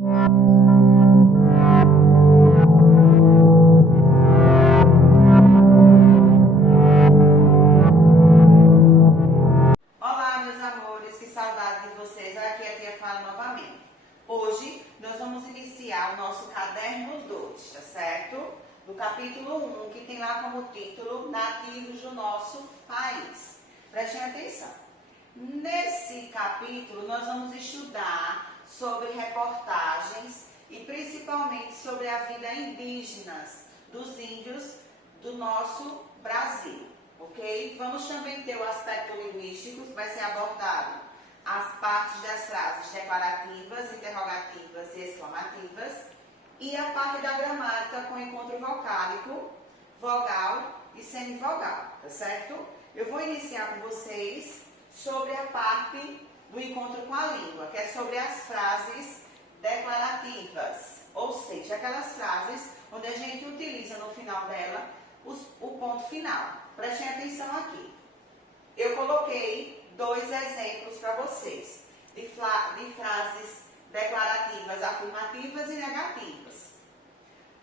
Olá, meus amores, que saudade de vocês. Aqui a tia fala novamente. Hoje nós vamos iniciar o nosso caderno 2, tá certo? Do capítulo 1, que tem lá como título Nativos do Nosso País. Prestem atenção. Nesse capítulo nós vamos estudar sobre reportagens e principalmente sobre a vida indígena dos índios do nosso Brasil, ok? Vamos também ter o aspecto linguístico, que vai ser abordado as partes das frases declarativas, interrogativas e exclamativas, e a parte da gramática com encontro vocálico, vogal e semivogal, tá certo? Eu vou iniciar com vocês sobre a parte do encontro com a língua, que é sobre as frases declarativas, ou seja, aquelas frases onde a gente utiliza no final dela o ponto final. Prestem atenção aqui. Eu coloquei 2 exemplos para vocês de frases declarativas afirmativas e negativas.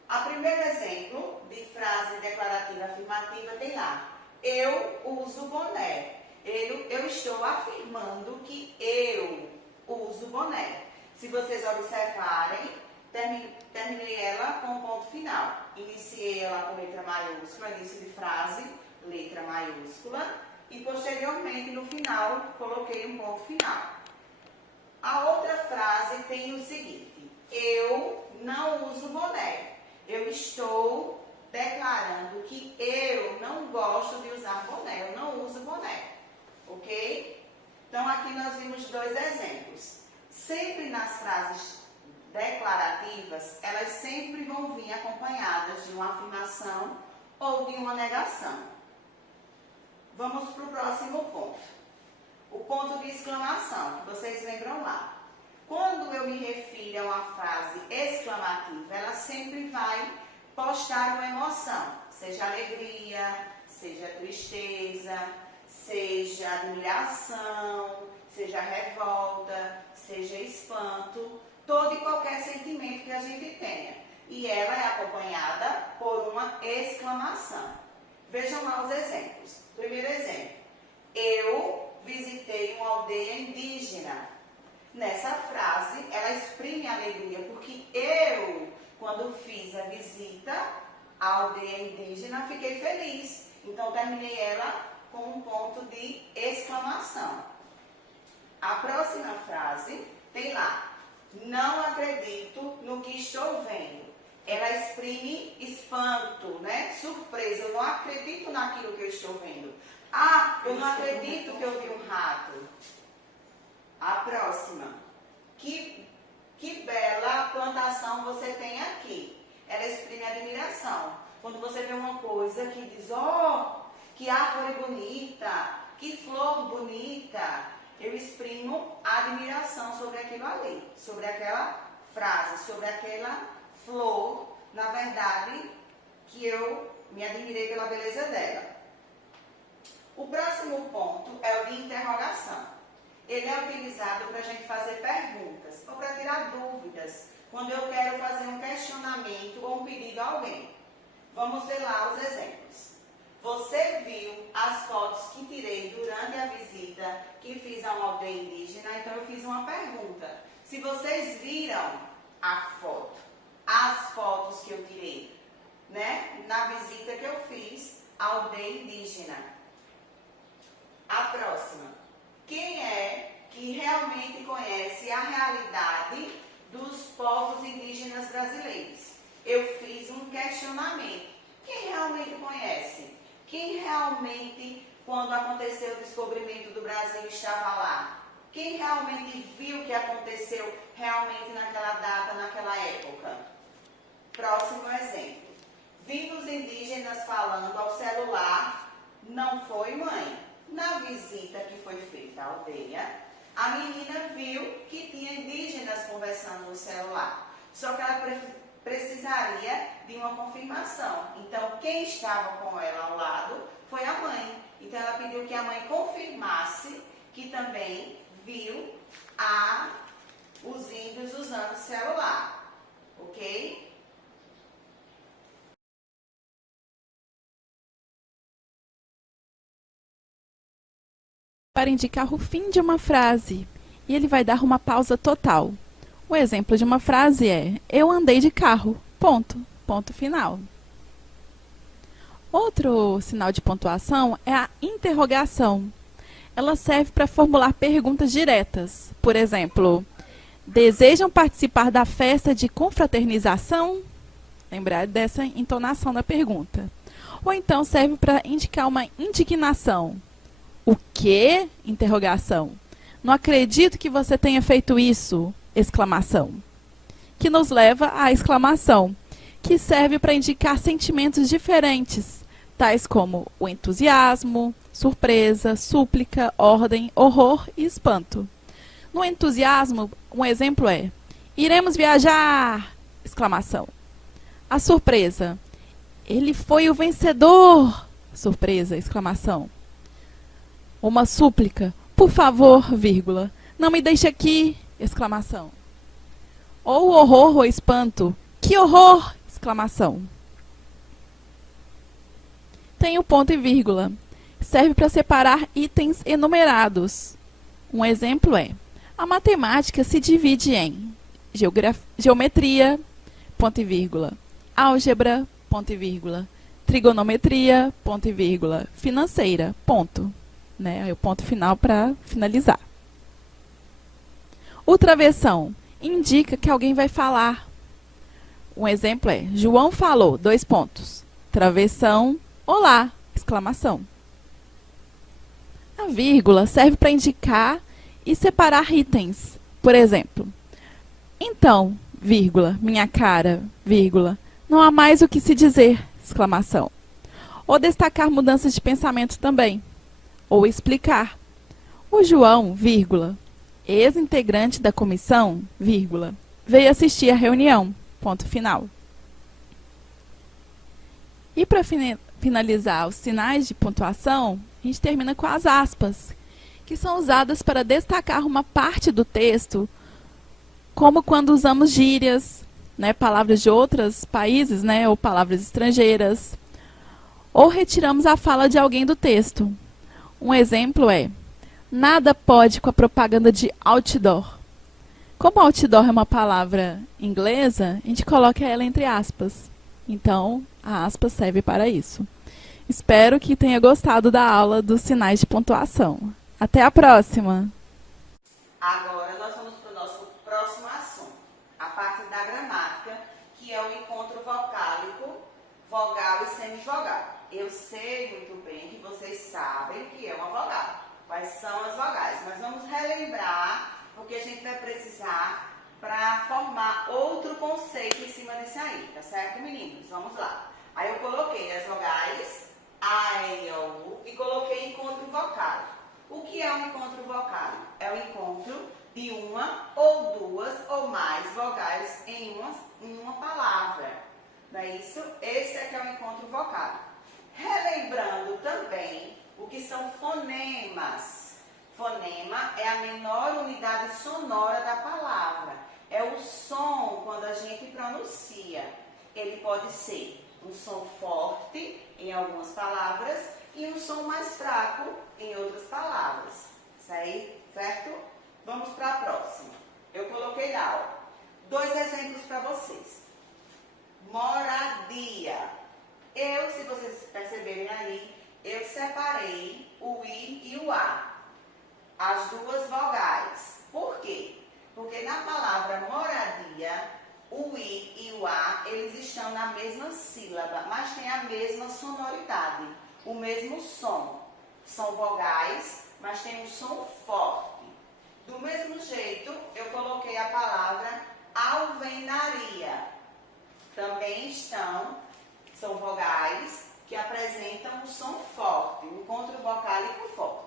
O primeiro exemplo de frase declarativa afirmativa tem lá: eu uso boné. Eu estou afirmando que eu uso boné. Se vocês observarem, terminei ela com o ponto final. Iniciei ela com letra maiúscula, início de frase, letra maiúscula. E posteriormente, no final, coloquei um ponto final. A outra frase tem o seguinte: eu não uso boné. Eu estou declarando que eu não gosto de usar boné. Eu não uso boné. Ok? Então, aqui nós vimos 2 exemplos. Sempre nas frases declarativas, elas sempre vão vir acompanhadas de uma afirmação ou de uma negação. Vamos para o próximo ponto. O ponto de exclamação, que vocês lembram lá. Quando eu me refiro a uma frase exclamativa, ela sempre vai postar uma emoção, seja alegria, seja tristeza, seja admiração, seja revolta, seja espanto, todo e qualquer sentimento que a gente tenha. E ela é acompanhada por uma exclamação. Vejam lá os exemplos. Primeiro exemplo: eu visitei uma aldeia indígena. Nessa frase, ela exprime alegria, porque eu, quando fiz a visita à aldeia indígena, fiquei feliz. Então, terminei ela com um ponto de exclamação. A próxima frase tem lá: não acredito no que estou vendo. Ela exprime espanto, né? Surpresa. Eu não acredito naquilo que eu estou vendo. Ah, eu não acredito que eu vi um rato. A próxima: que bela plantação você tem aqui. Ela exprime admiração. Quando você vê uma coisa que diz: oh, que árvore bonita, que flor bonita, eu exprimo admiração sobre aquilo ali, sobre aquela frase, sobre aquela flor, na verdade, que eu me admirei pela beleza dela. O próximo ponto é o de interrogação. Ele é utilizado para a gente fazer perguntas ou para tirar dúvidas, quando eu quero fazer um questionamento ou um pedido a alguém. Vamos ver lá os exemplos. Você viu as fotos que tirei durante a visita que fiz a uma aldeia indígena? Então, eu fiz uma pergunta. Se vocês viram a foto, as fotos que eu tirei, né, na visita que eu fiz à aldeia indígena. A próxima: quem é que realmente conhece a realidade dos povos indígenas brasileiros? Eu fiz um questionamento. Quem realmente conhece? Quem realmente, quando aconteceu o descobrimento do Brasil, estava lá? Quem realmente viu o que aconteceu realmente naquela data, naquela época? Próximo exemplo: vi os indígenas falando ao celular. Não foi, mãe? Na visita que foi feita à aldeia, a menina viu que tinha indígenas conversando no celular. Só que ela precisaria de uma confirmação. Então, quem estava com ela ao lado foi a mãe. Então, ela pediu que a mãe confirmasse que também viu os índios usando o celular. para indicar o fim de uma frase e ele vai dar uma pausa total. O exemplo de uma frase é: eu andei de carro, ponto, ponto final. Outro sinal de pontuação é a interrogação. Ela serve para formular perguntas diretas. Por exemplo, desejam participar da festa de confraternização? Lembrar dessa entonação da pergunta. Ou então serve para indicar uma indignação. O quê? Interrogação. Não acredito que você tenha feito isso! Exclamação. Que nos leva à exclamação, que serve para indicar sentimentos diferentes, tais como o entusiasmo, surpresa, súplica, ordem, horror e espanto. No entusiasmo, um exemplo é: iremos viajar! Exclamação. A surpresa: ele foi o vencedor! Surpresa, exclamação. Uma súplica: por favor, vírgula, não me deixe aqui! Exclamação. Ou horror ou espanto: que horror! Exclamação. Tem o ponto e vírgula. Serve para separar itens enumerados. Um exemplo é: a matemática se divide em geometria, ponto e vírgula, álgebra, ponto e vírgula, trigonometria, ponto e vírgula, financeira, ponto. Né? Aí o ponto final para finalizar. O travessão indica que alguém vai falar. Um exemplo é: João falou, dois pontos. Travessão, olá, exclamação. A vírgula serve para indicar e separar itens. Por exemplo, então, vírgula, minha cara, vírgula, não há mais o que se dizer, exclamação. Ou destacar mudanças de pensamento também. Ou explicar. O João, vírgula, ex-integrante da comissão, vírgula, veio assistir à reunião, ponto final. E para finalizar os sinais de pontuação, a gente termina com as aspas, que são usadas para destacar uma parte do texto, como quando usamos gírias, né, palavras de outros países, né, ou palavras estrangeiras, ou retiramos a fala de alguém do texto. Um exemplo é: nada pode com a propaganda de outdoor. Como outdoor é uma palavra inglesa, a gente coloca ela entre aspas. Então, a aspa serve para isso. Espero que tenha gostado da aula dos sinais de pontuação. Até a próxima! Agora nós vamos para o nosso próximo assunto, a parte da gramática, que é o encontro vocálico, vogal e semivogal. Eu sei muito bem que vocês sabem o que é uma vogal, quais são as vogais, mas vamos relembrar, porque a gente vai precisar para formar outro conceito em cima desse aí, tá certo, meninos? Vamos lá. Aí eu coloquei as vogais A, E, I, O, U e coloquei encontro vocálico. O que é um encontro vocálico? É o encontro de uma ou duas ou mais vogais em uma palavra. Não é isso? Esse é que é o encontro vocálico. Relembrando também o que são fonemas. Fonema é a menor unidade sonora da palavra. É o som quando a gente pronuncia. Ele pode ser um som forte em algumas palavras e um som mais fraco em outras palavras. Isso aí, certo? Vamos para a próxima. Eu coloquei lá, ó, 2 exemplos para vocês. Moradia. Se vocês perceberem aí, eu separei o I e o A, as duas vogais. Por quê? Porque na palavra moradia, o I e o A, eles estão na mesma sílaba, mas têm a mesma sonoridade, o mesmo som. São vogais, mas tem um som forte. Do mesmo jeito, eu coloquei a palavra alvenaria. Também são vogais que apresentam um som forte, um encontro vocálico forte.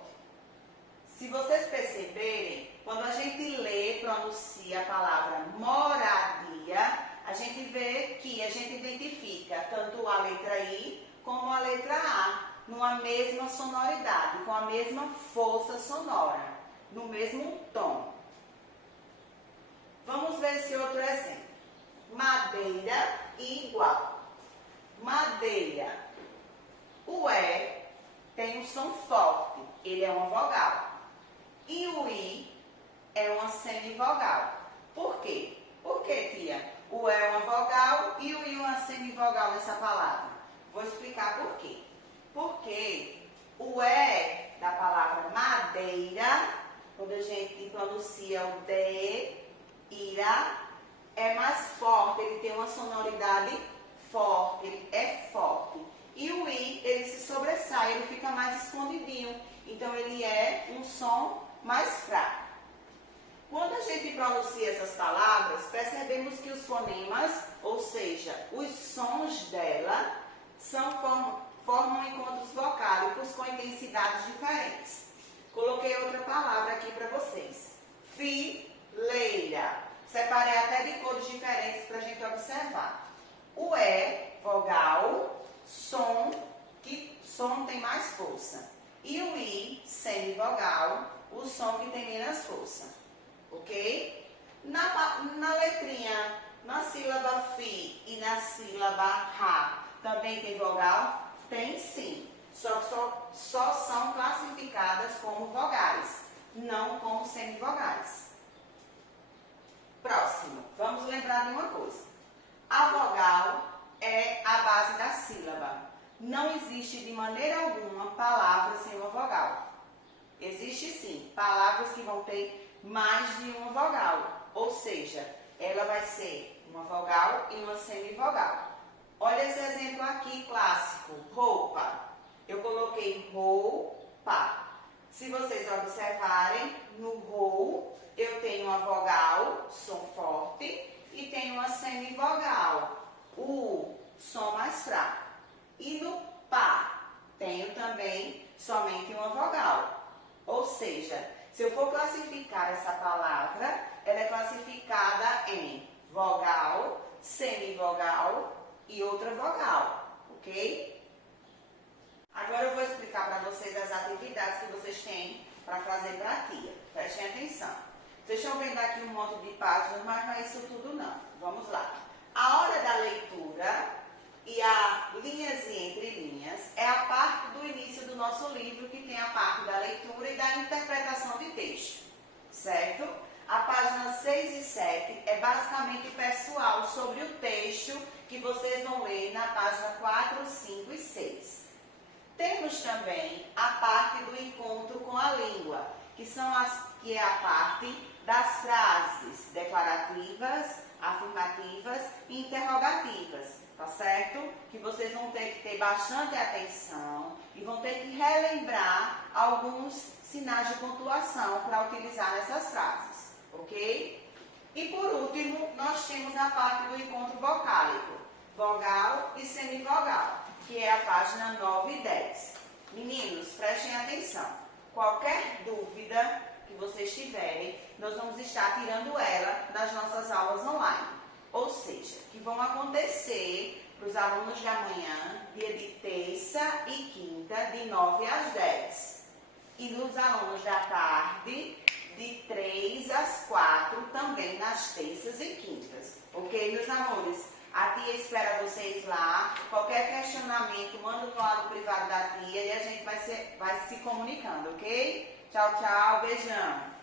Se vocês perceberem, quando a gente lê, pronuncia a palavra moradia, a gente vê que a gente identifica tanto a letra I como a letra A, numa mesma sonoridade, com a mesma força sonora, no mesmo tom. Vamos ver esse outro exemplo. Madeira igual. Madeira. O E tem um som forte, ele é uma vogal. E o I é uma semivogal. Por quê? Por quê, tia? O E é uma vogal e o I é uma semivogal nessa palavra. Vou explicar por quê. Porque o E da palavra madeira, quando a gente pronuncia o D, ira, é mais forte, ele tem uma sonoridade forte, ele é forte. E o I, ele se sobressai, ele fica mais escondidinho. Então, ele é um som mais fraco. Quando a gente pronuncia essas palavras, percebemos que os fonemas, ou seja, os sons dela, formam encontros vocálicos com intensidades diferentes. Coloquei outra palavra aqui para vocês. Fileira. Separei até de cores diferentes para a gente observar. O E, vogal, som, que som tem mais força. E o I, semivogal, o som que tem menos força. Ok? Na letrinha, na sílaba FI e na sílaba RA, também tem vogal? Tem sim. Só são classificadas como vogais, não como semivogais. Próximo, vamos lembrar de uma coisa. A vogal é a base da sílaba. Não existe de maneira alguma palavra sem uma vogal. Existe sim palavras que vão ter mais de uma vogal, ou seja, ela vai ser uma vogal e uma semivogal. Olha esse exemplo aqui clássico, roupa. Eu coloquei roupa. Se vocês observarem, no rou eu tenho uma vogal, som forte, e tenho uma semivogal, o som mais fraco. E no pá, tenho também somente uma vogal. Ou seja, se eu for classificar essa palavra, ela é classificada em vogal, semivogal e outra vogal, ok? Agora eu vou explicar para vocês as atividades que vocês têm para fazer para a tia. Prestem atenção. Vocês estão vendo aqui um monte de páginas, mas não é isso tudo não. Vamos lá. A hora da leitura e a linhas e entre linhas é a parte do início do nosso livro que tem a parte da leitura e da interpretação de texto, certo? A página 6 e 7 é basicamente pessoal sobre o texto que vocês vão ler na página 4, 5 e 6. Temos também a parte do encontro com a língua, que é a parte das frases declarativas, afirmativas e interrogativas, tá certo? Que vocês vão ter que ter bastante atenção e vão ter que relembrar alguns sinais de pontuação para utilizar nessas frases, ok? E por último, nós temos a parte do encontro vocálico, vogal e semivogal, que é a página 9 e 10. Meninos, prestem atenção. Qualquer dúvida que vocês tiverem, nós vamos estar tirando ela nas nossas aulas online. Ou seja, que vão acontecer para os alunos de amanhã, dia de terça e quinta, de 9 às 10. E nos alunos da tarde, de 3 às 4, também nas terças e quintas. Ok, meus amores? A tia espera vocês lá. Qualquer questionamento, manda no lado privado da tia e a gente vai se comunicando, ok? Tchau, tchau. Beijão.